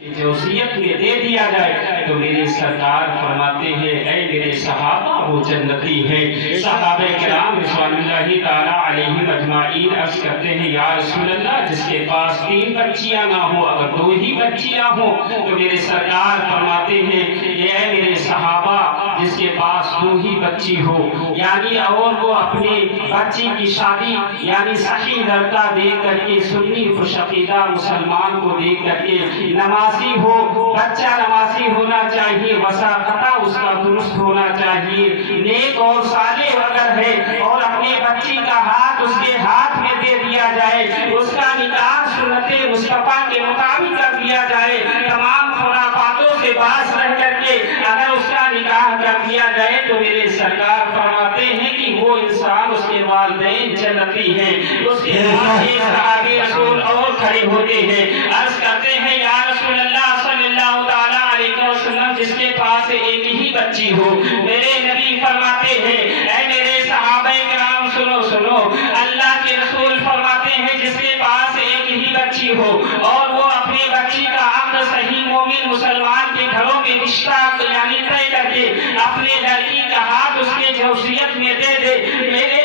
جو وصیت میں دے دیا جائے تو میرے سرکار فرماتے ہیں اے میرے صحابہ وہ جنتی ہے۔ صحابہ کرام رضوان اللہ تعالیٰ علیہم اجمعین عرض کرتے ہیں یا رسول اللہ جس کے پاس 3 بچیاں نہ ہو، اگر 2 ہی بچیاں ہوں تو میرے سرکار فرماتے ہیں اے میرے صحابہ جس کے پاس 2 ہی بچی ہو، یعنی اور وہ اپنے بچی کی شادی یعنی صحیح لڑکا دیکھ کر کے سنی خوش عقیدہ مسلمان کو دیکھ کر کے نمازی ہو، بچہ نمازی ہونا چاہیے، وساقتہ اس کا درست ہونا چاہیے، نیک اور صالح اگر ہے اور اپنے بچی کا ہاتھ اس کے ہاتھ میں دے دیا جائے، اس کا نکاح سنت مصطفیٰ کے مطابق کر دیا جائے، تمام خرافاتوں سے باز رہ کر کے اگر اس کا نکاح کر دیا جائے تو میرے سرکار فرماتے ہیں کہ وہ انسان اس کے والدین جنتی ہیں۔ اس کے بعد ایک صحابی رسول اور کھڑے ہوتے ہیں، عرض کرتے ہیں یا رسول اللہ صلی اللہ تعالیٰ علیہ وسلم جس کے پاس ایک ہی بچی ہو، میرے نبی فرماتے ہیں اے میرے صحابہ کرام سنو سنو، اللہ کے رسول فرماتے ہیں جس کے پاس ایک ہی بچی ہو اور وہ اپنے بچی کا عقد صحیح مومن مسلمان کے گھروں میں رشتہ یعنی طے کر کے اپنے لڑکی کا ہاتھ اس کے جوسیت میں دے دے، میرے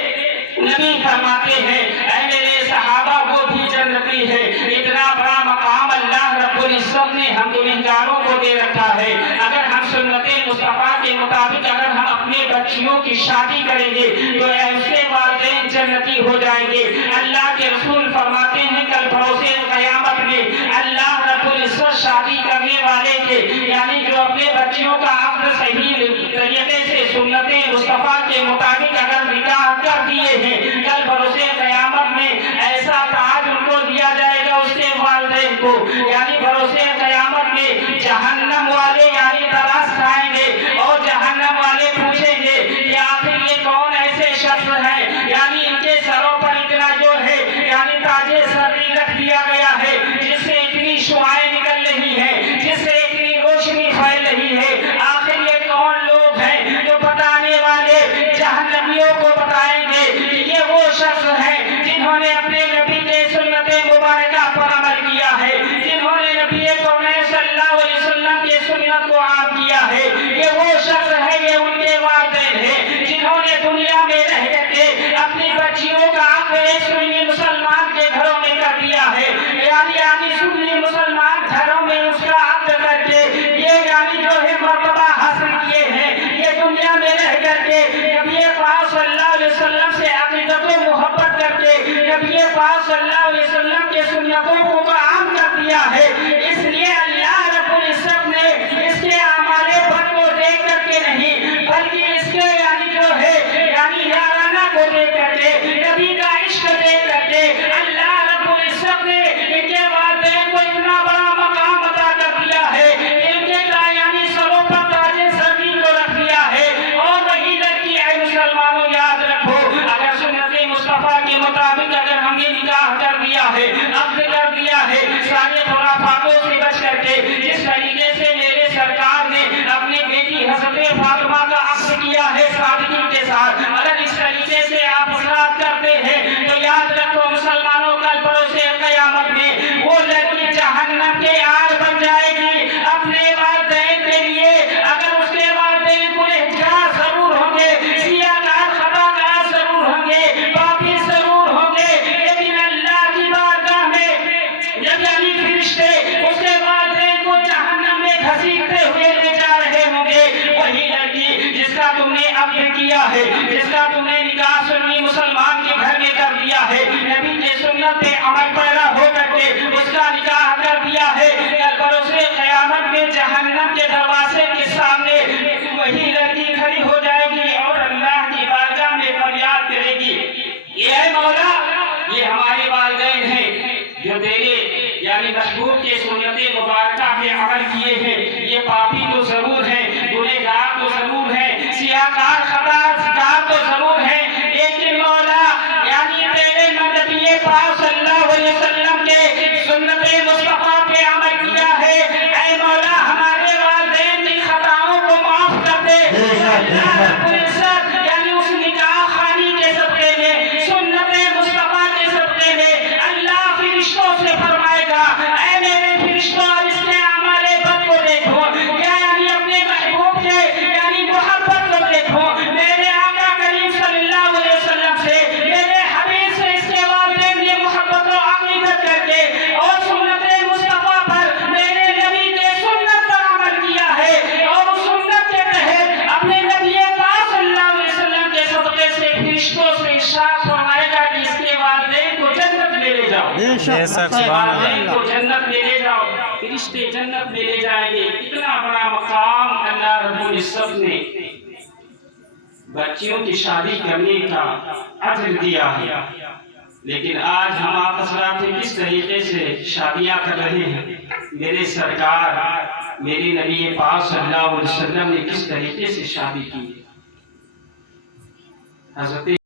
نبی فرماتے ہیں اے میرے صحابہ وہ بھی جنتی ہے۔ اتنا بڑا مقام اللہ رب العزت نے ہم گنہگاروں کو دے رکھا ہے، اگر ہم سنت مصطفیٰ کے مطابق اگر ہم اپنے بچیوں کی شادی کریں گے تو ایسے والدین جنتی ہو جائیں گے۔ اللہ کے رسول فرماتے ہیں کل بروز قیامت میں اللہ رب العزت شادی کرنے والے کے یعنی جو اپنے بچیوں کا عقد صحیح طریقے سے سنت مصطفیٰ کے مطابق اگر نکاح کر دیے ہیں، کل بروز قیامت میں ایسا تاج ان کو دیا جائے گا اس کے والدین کو، یعنی بروز قیامت میں جہنم والے یعنی تراس کھائیں گے اور جہنم والے پوچھیں گے کہ آخر یہ کون ایسے شخص ہیں یعنی ان کے سروں پر اتنا جو ہے یعنی تاج سری رکھ دیا گیا ہے، جس سے اتنی شعائیں نکل رہی ہیں، جس سے اتنی روشنی پھیل رہی ہے، آخر یہ کون لوگ ہیں جو بتانے والے جہنمیوں کو بتائیں گے کہ یہ وہ شخص ہیں جنہوں نے اپنے نبی کے سنت مبارکہ پر عمل کیا ہے، جنہوں نے نبی کون صلی اللہ علیہ وسلم کے سنت کو عام کیا ہے، یہ وہ شخص ہے یہ ان کے والدین ہیں جنہوں نے دنیا میں رہ کر کے اپنی بچیوں کا عقد سنی مسلمان کے گھروں میں کر دیا ہے، یعنی سنی مسلمان گھروں میں اس کا عقد کر کے یہ یعنی جو ہے مرتبہ حاصل کیے ہیں، یہ دنیا میں رہ کر کے نبی پاک صلی اللہ علیہ وسلم سے عقیدت و محبت کر کے نبی پاک صلی اللہ علیہ وسلم کے سنتوں کو عام کر دیا ہے۔ اس لیے اللہ رب العزت نے اس کے اعمال بد کو دیکھ کر کے نہیں بلکہ اس کے یعنی جو ہے یعنی یارانہ کو دیکھ کر کے نبی کا عشق دیکھ کر کے اللہ رب العزت نے ان کے والدین کو اتنا بڑا مقام عطا کر دیا ہے، ان کے یعنی سروں پر تاج سری کو رکھ دیا ہے۔ اور وہی لڑکی اے مسلمانوں یاد رکھو اگر سنت مصطفیٰ کے مطابق اگر ہم یہ نکاح کر دیا ہے، عقد کر دیا ہے سارے خرافاتوں سے بچ کر کے، جس طریقے سے میرے سرکار نے اپنی بیٹی حضرت فاطمہ کا عقد کیا ہے صادقین کے ساتھ، اگر اس طریقے سے آپ اثرات کرتے ہیں تو یاد رکھو مسلمانوں کل بروز قیامت میں وہ لڑکی جہنم کے آگ بن جائے گی اپنے والدین کے لیے، اگر اس کے والدین گنہگار ضرور ہوں گے، سیاہکار خطاکار ضرور ہوں گے، پاپی ضرور ہوں گے، لیکن اللہ کی بارگاہ میں جب یعنی فرشتے اس کے والدین کو جہنم میں گھسیٹتے ہوئے لے جا رہے ہوں گے، وہی لڑکی جس کا تم نے عقد کیا ہے، جس کا تم نے نکاح سنی مسلمان کے گھر میں کر دیا ہے، نبی کے سنت پہ عمل پیرا ہو کر کے اس کا نکاح کر دیا ہے، کل بروز قیامت میں جہنم کے دروازے کے سامنے وہی لڑکی کھڑی ہو جائے گی اور اللہ کی بارگاہ میں فریاد کرے گی یہ اے مولا یہ ہمارے والدین ہیں جو تیرے یعنی محبوب کے سنت مبارکہ پہ عمل کیے ہیں، یہ پاپی تو ضرور ہیں، گنہگار تو ضرور ہیں، سیاہکار خطاکار تو ضرور ہیں، لیکن مولا یعنی تیرے نبی پاک صلی اللہ علیہ وسلم کے سنت مصطفیٰ پہ عمل کیا ہے، اے مولا ہمارے والدین کی خطاؤں کو معاف کر دے۔ اللہ رب العزت یعنی اس نکاح خانی کے صدقے میں سنت مصطفیٰ کے صدقے میں اللہ فرشتوں سے فرمائے گا اے میرے والدین کو جنت میں لے جاؤ، فرشتے جنت میں لے جائیں گے۔ اتنا بڑا مقام اللہ رب العزت نے بچیوں کی شادی کرنے کا اجر دیا ہے، لیکن آج ہم آپ حضرات کس طریقے سے شادیاں کر رہے ہیں؟ میرے سرکار میری نبی پاک صلی اللہ علیہ وسلم نے کس طریقے سے شادی کی؟ حضرت